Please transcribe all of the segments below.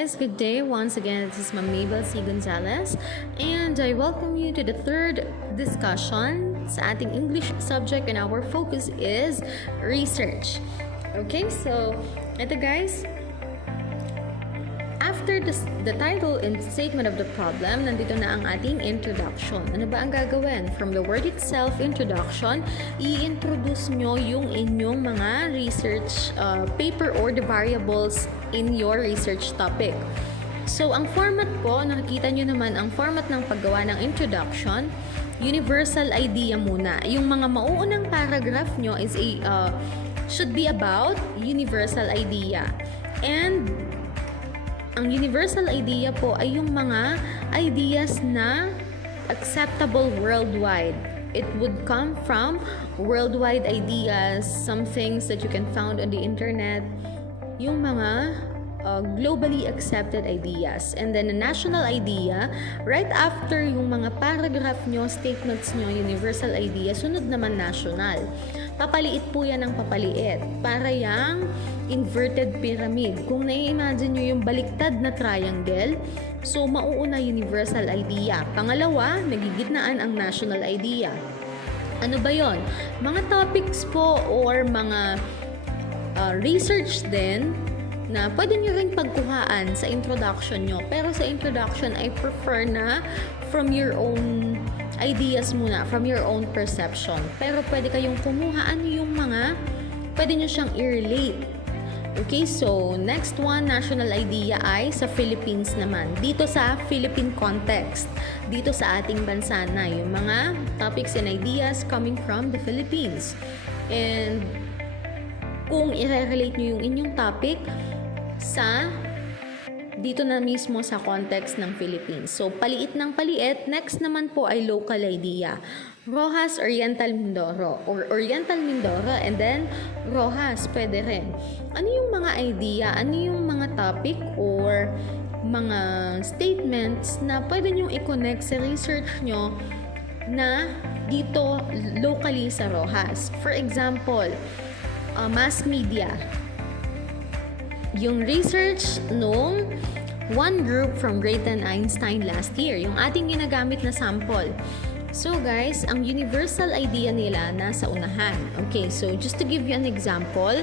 guys, good day. Once again, this is Ma'am Mabel C. Gonzalez and I welcome you to the third discussion sa ating English subject, and our focus is research. Okay, so ito guys, after the title and statement of the problem, nandito na ang ating introduction. Ano ba ang gagawin? From the word itself, introduction, i-introduce nyo yung inyong mga research paper or the variables in your research topic. So, ang format po, nakikita nyo naman ang format ng paggawa ng introduction, universal idea muna. Yung mga mauunang paragraph nyo is should be about universal idea. And ang universal idea po ay yung mga ideas na acceptable worldwide. It would come from worldwide ideas, some things that you can find on the internet, yung mga globally accepted ideas. And then a national idea, right after yung mga paragraph nyo, statements nyo, universal idea, sunod naman national. Papaliit po yan ng papaliit. Para yung inverted pyramid. Kung nai-imagine nyo yung baliktad na triangle, so mauuna universal idea. Pangalawa, nagigitnaan ang national idea. Ano ba yon? Mga topics po or mga research din na pwede nyo rin pagkuhaan sa introduction nyo. Pero sa introduction, I prefer na from your own ideas muna, from your own perception. Pero pwede kayong kumuha ano yung mga pwede nyo siyang i-relate. Okay, so next one, national idea ay sa Philippines naman. Dito sa Philippine context. Dito sa ating bansa na yung mga topics and ideas coming from the Philippines. And kung i-relate nyo yung inyong topic sa dito na mismo sa context ng Philippines. So, paliit ng paliit. Next naman po ay local idea. Rojas, Oriental Mindoro. Or Oriental Mindoro and then Rojas, pwede rin. Ano yung mga idea? Ano yung mga topic or mga statements na pwede nyo i-connect sa research nyo na dito locally sa Rojas? For example, mass media. Yung research nung one group from Grade 10 Einstein last year, yung ating ginagamit na sample. So guys, ang universal idea nila nasa unahan. Okay, so just to give you an example,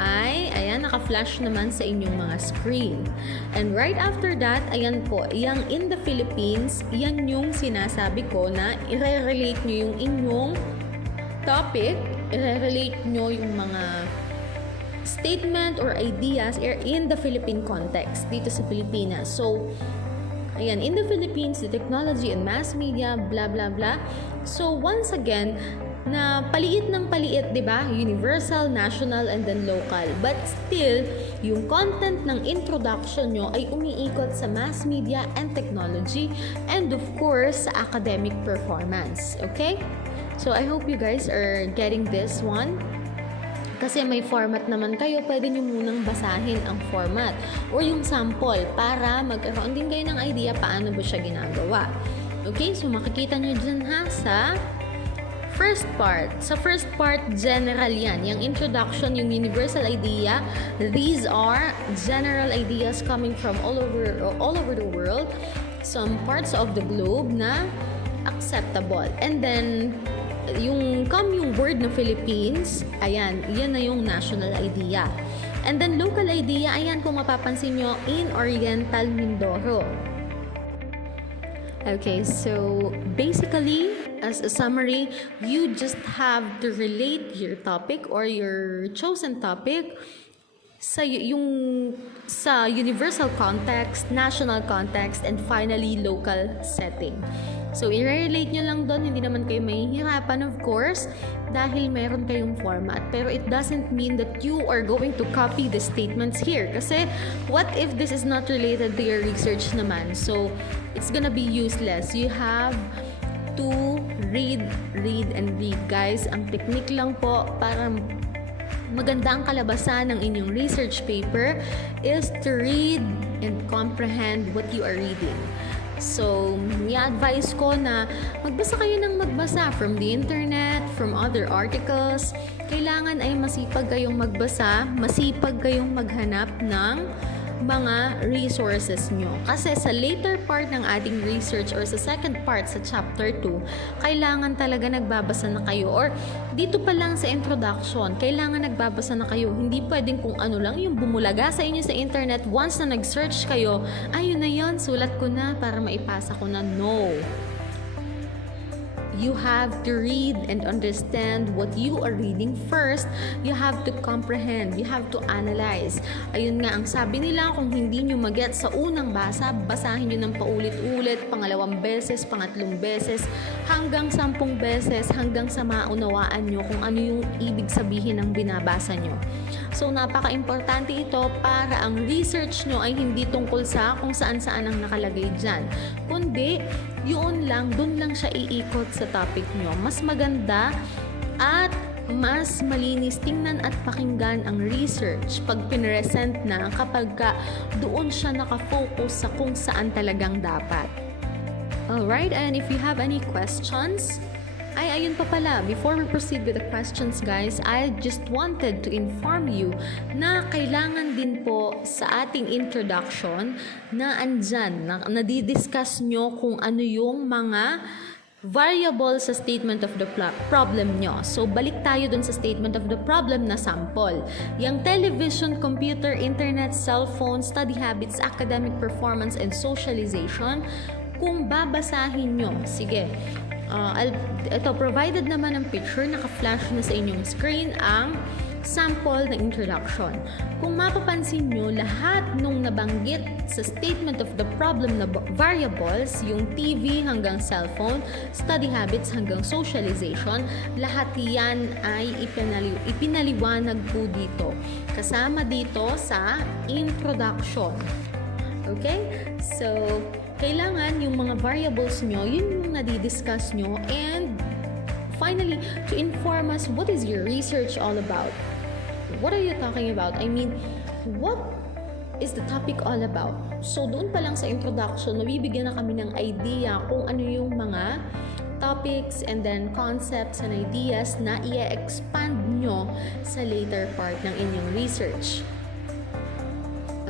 ayan, naka-flash naman sa inyong mga screen. And right after that, ayan po, yung in the Philippines, yan yung sinasabi ko na i-relate nyo yung inyong topic, i-relate nyo yung mga statement or ideas are in the Philippine context, dito sa Pilipinas. So, ayan, in the Philippines, the technology and mass media, blah, blah, blah. So, once again, na paliit ng paliit, di ba? Universal, national, and then local. But still, yung content ng introduction nyo ay umiikot sa mass media and technology, and of course, sa academic performance. Okay? So, I hope you guys are getting this one. Kasi may format naman kayo, pwede nyo munang basahin ang format or yung sample para magkaroon din kayo ng idea paano ba siya ginagawa. Okay, so makikita nyo dyan ha sa first part. Sa first part, general yan. Yung introduction, yung universal idea, these are general ideas coming from all over the world, some parts of the globe na acceptable. And then, yung word na Philippines, ayan, yan na yung national idea. And then local idea, ayan kung mapapansin nyo, in Oriental Mindoro. Okay, so basically, as a summary, you just have to relate your topic or your chosen topic sa universal context, national context, and finally local setting. So, i-relate nyo lang doon, hindi naman kayo mahihirapan, of course, dahil meron kayong format. Pero it doesn't mean that you are going to copy the statements here. Kasi, what if this is not related to your research naman? So, it's gonna be useless. You have to read, and read. Guys, ang technique lang po para maganda ang kalabasan ng inyong research paper is to read and comprehend what you are reading. So, i-advise ko na magbasa kayo ng magbasa from the internet, from other articles. Kailangan ay masipag kayong magbasa, masipag kayong maghanap ng mga resources nyo. Kasi sa later part ng ating research or sa second part sa chapter 2, kailangan talaga nagbabasa na kayo. Or dito pa lang sa introduction, kailangan nagbabasa na kayo. Hindi pwedeng kung ano lang yung bumulaga sa inyo sa internet. Once na nag-search kayo, ayun na yun, sulat ko na para maipasa ko na. No. You have to read and understand what you are reading first. You have to comprehend. You have to analyze. Ayun nga, ang sabi nila, kung hindi nyo mag-get sa unang basa, basahin nyo ng paulit-ulit, pangalawang beses, pangatlong beses, hanggang 10 beses, hanggang sa maunawaan nyo kung ano yung ibig sabihin ng binabasa nyo. So, napaka-importante ito para ang research nyo ay hindi tungkol sa kung saan-saan ang nakalagay dyan. Kundi, yun lang, dun lang siya iikot sa topic nyo. Mas maganda at mas malinis tingnan at pakinggan ang research pag pinresent na kapag doon siya nakafocus sa kung saan talagang dapat. Alright, and if you have any questions, ayun pa pala, before we proceed with the questions guys, I just wanted to inform you na kailangan din po sa ating introduction na andyan, na nadidiscuss nyo kung ano yung mga variable sa statement of the problem nyo. So, balik tayo dun sa statement of the problem na sample. Yung television, computer, internet, cellphone, study habits, academic performance, and socialization, kung babasahin nyo, sige, ito, provided naman ang picture, naka-flash na sa inyong screen ang sample na introduction. Kung mapapansin nyo, lahat nung nabanggit sa statement of the problem na variables, yung TV hanggang cellphone, study habits hanggang socialization, lahat yan ay ipinaliwanag po dito. Kasama dito sa introduction. Okay? So, kailangan yung mga variables nyo, yun yung nadidiscuss nyo, and finally, to inform us what is your research all about. What are you talking about? I mean, what is the topic all about? So, doon pa lang sa introduction, nabibigyan na kami ng idea kung ano yung mga topics and then concepts and ideas na i-expand nyo sa later part ng inyong research.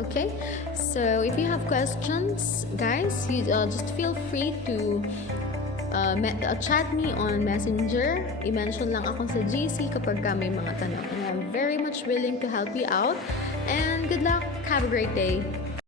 Okay, so if you have questions, guys, you just feel free to chat me on Messenger. I-mention lang ako sa GC kapag may mga tanong. And I'm very much willing to help you out. And good luck. Have a great day.